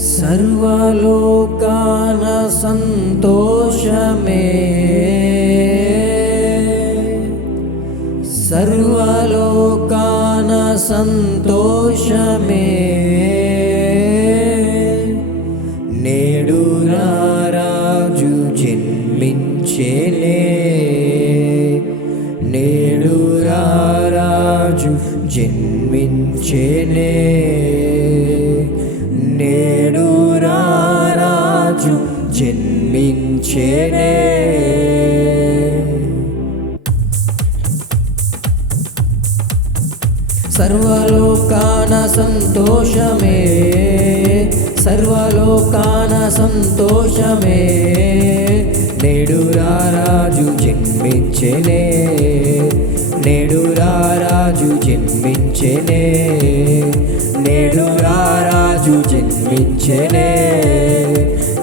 సర్వలోకాన సంతోషమే. సర్వలోకాన సంతోషమే. నేడు రాజు జన్మించేనే. నేడు రాజు జన్మించేనే. నేడు రాజు జన్మించేనే. సర్వలోకాన సంతోషమే. సర్వలోకాన సంతోషమే. నేడు రాజు జన్మించెనే. నేడు రాజు జన్మించెనే. నేడు రాజు జన్మించెనే.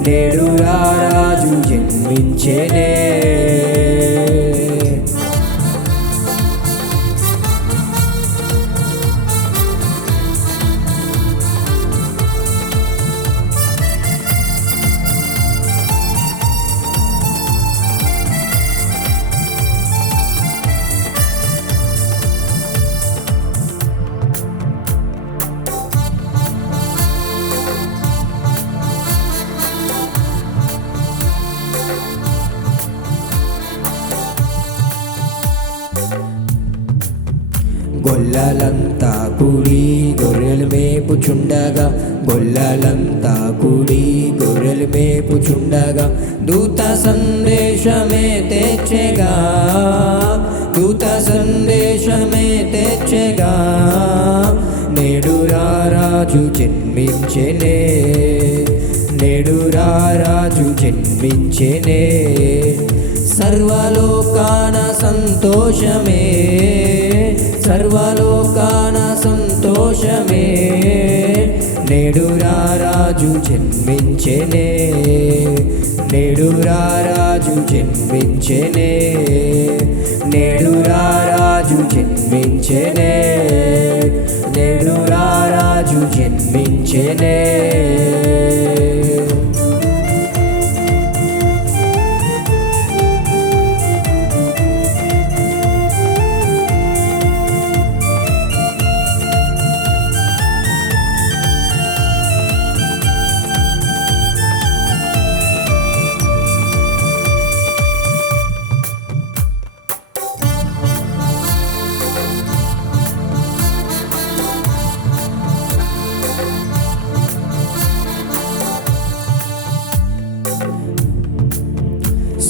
నేడు రాజు జన్మించేనే. గొల్లలంతా కూడి గొర్రెలు మేపుచుండగా. గొల్లలంతా కూడి గొర్రెలు మేపుచుండగా. దూత సందేశమే తెచ్చెగా. దూత సందేశమే తెచ్చెగా. నేడు రారాజు జన్మించెనే. నేడు రారాజు జన్మించెనే. సర్వలోకాన సంతోషమే. సర్వలోకాన సంతోషమే. నేడు రాజు జన్మించెనే. నేడు రాజు జన్మించెనే. నేడు రాజు జన్మించెనే. నేడు రాజు జన్మించెనే.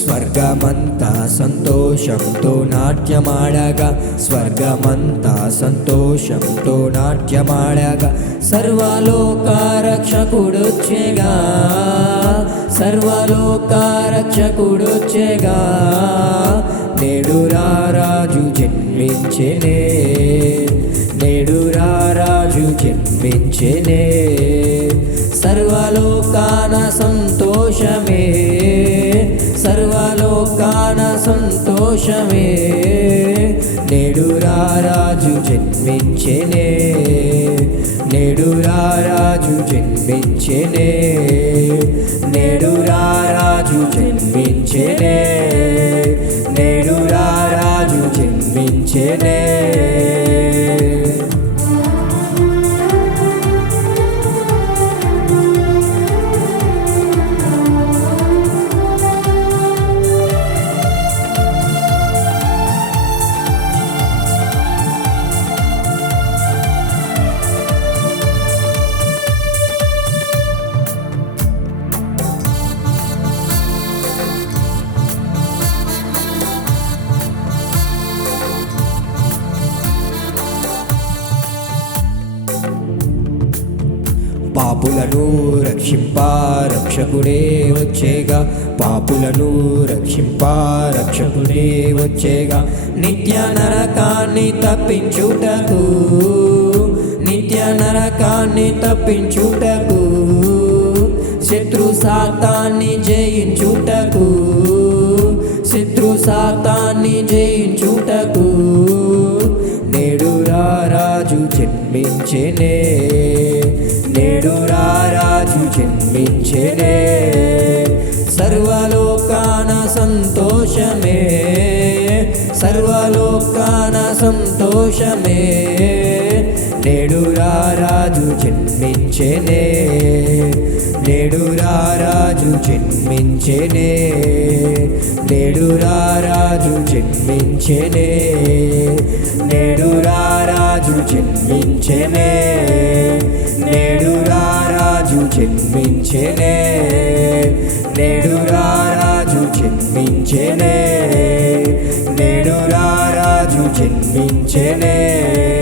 స్వర్గమంతా సంతోషంతో నాట్యమాడగా స్వర్గమంతా సంతోషంతో నాట్యమాడగా సర్వలోకారక్షకుడొచ్చేగా సర్వలోకారక్షకుడొచ్చేగా నేడు రాజు జన్మించెనే నేడు రాజు జన్మించెనే సర్వలోకాన సంతోషమే. సర్వలోకాన సంతోషమే. నేడు రాజు జన్మించెనే. నేడు రాజు జన్మించెనే. పాపులను రక్షింపా రక్షకుడే వచ్చేగా. పాపులను రక్షింపా రక్షకుడే వచ్చేగా. నిత్య నరకాన్ని తప్పించుటకు నిత్య నరకాన్ని తప్పించుటకు శత్రు సాతాన్ని జయించుటకు శత్రు సాతాన్ని జయించుటకు. నేడు రాజు జన్మించేనే. నేడు రాజు సర్వలోకాన సంతోషమే. సర్వలోకాన సంతోషమే. నేడు రారాజు జన్మించేనే నేడు రారాజు జన్మించేనే నేడు రారాజు జన్మించేనే నేడు రారాజు జన్మించేనే జన్మించెనే. నేడు రారాజు జన్మించెనే. నేడు రారాజు జన్మించెనే.